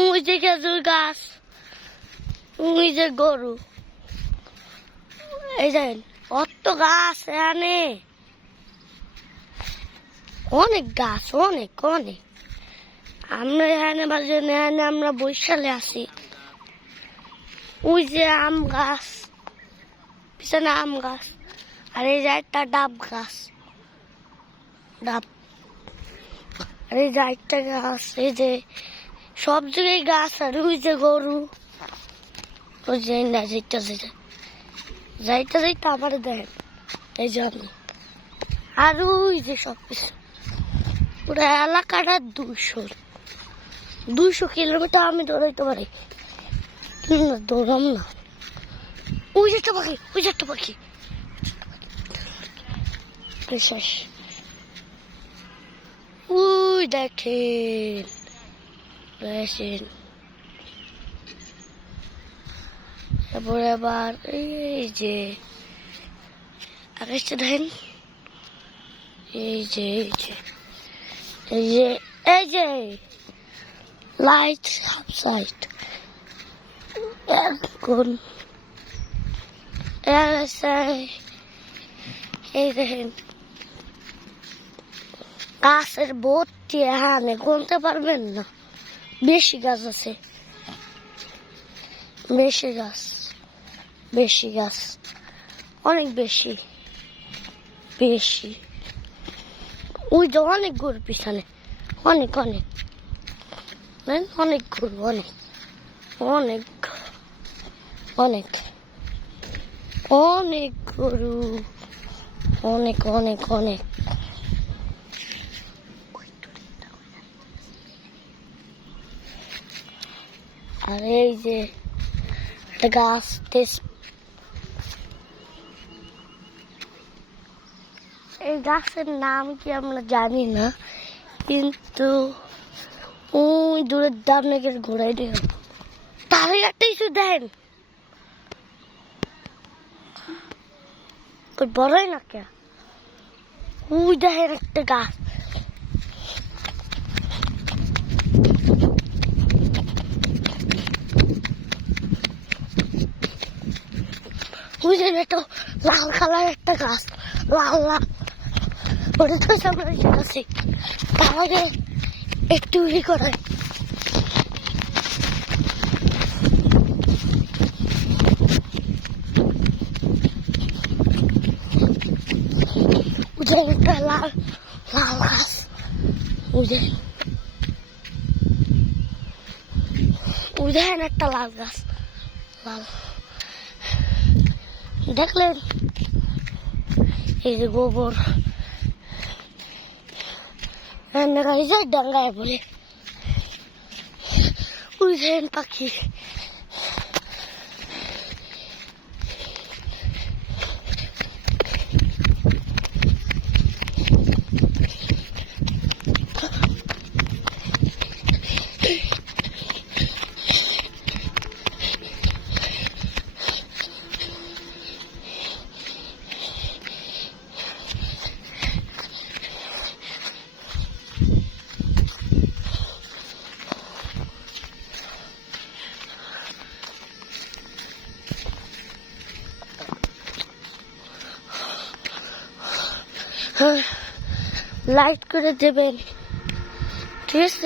ওই যে খেজুর গাছ, ওই যে গরু, এই যে অত গাছ এখানে, অনেক গাছ, অনেক অনেক। আমরা এখানে এখানে আমরা বৈশালে আছি। ওই যে আম গাছ, পিছনে আম গাছ, আর এই যে একটা ডাব গাছ, ডাব, আর এই যে একটা গাছ, এই যে সব জায়গায় গাছ। আর ওই যে গরু, ওই যে না যাইতে যাইতে যাইতে আমার দেখেন এই যে আমি, আর ওই যে সব কিছু পুরো এলাকাটা 200 কিলোমিটার আমি দৌড়াইতে পারি, দৌড়াম না। ওই যে একটা পাখি, ওই যে একটা পাখি, শেষ। ওই দেখেন, তারপরে আবার এই যে আকাশটা দেখেন, এই যে এই যে এই যে এই যে লাইট সব সাইড এখন এই দেখেন গাছের ভর্তি, এখানে গুনতে পারবেন না, বেশি গাছ আছে, বেশি গাছ, বেশি গাছ, অনেক বেশি বেশি। ওই যে অনেক গরু পিছনে, অনেক অনেক অনেক গরু, অনেক অনেক অনেক অনেক গরু, অনেক অনেক অনেক। আর এই যে গাছ, এই গাছের নাম কি আমরা জানি না, কিন্তু ওই দূরের দাম নাকি ঘোরাই দেয় তাহলে একটা কিছু দেন, ওই বড়ই না কে, ওই দেখেন একটা গাছ, ওই যে একটা লাল কালার একটা গাছ, লাল লাল, ওটা তো আমরা আছি, তাহলে একটু ই করে একটা লাল লাল গাছ, দেখেন একটা লাল গাছ, লাল দেখলেন, এই যে গোবর ডাঙ্গায় বলে, ওই দেখেন পাখি, লাইট করে দেবেন, ঠিক আছে।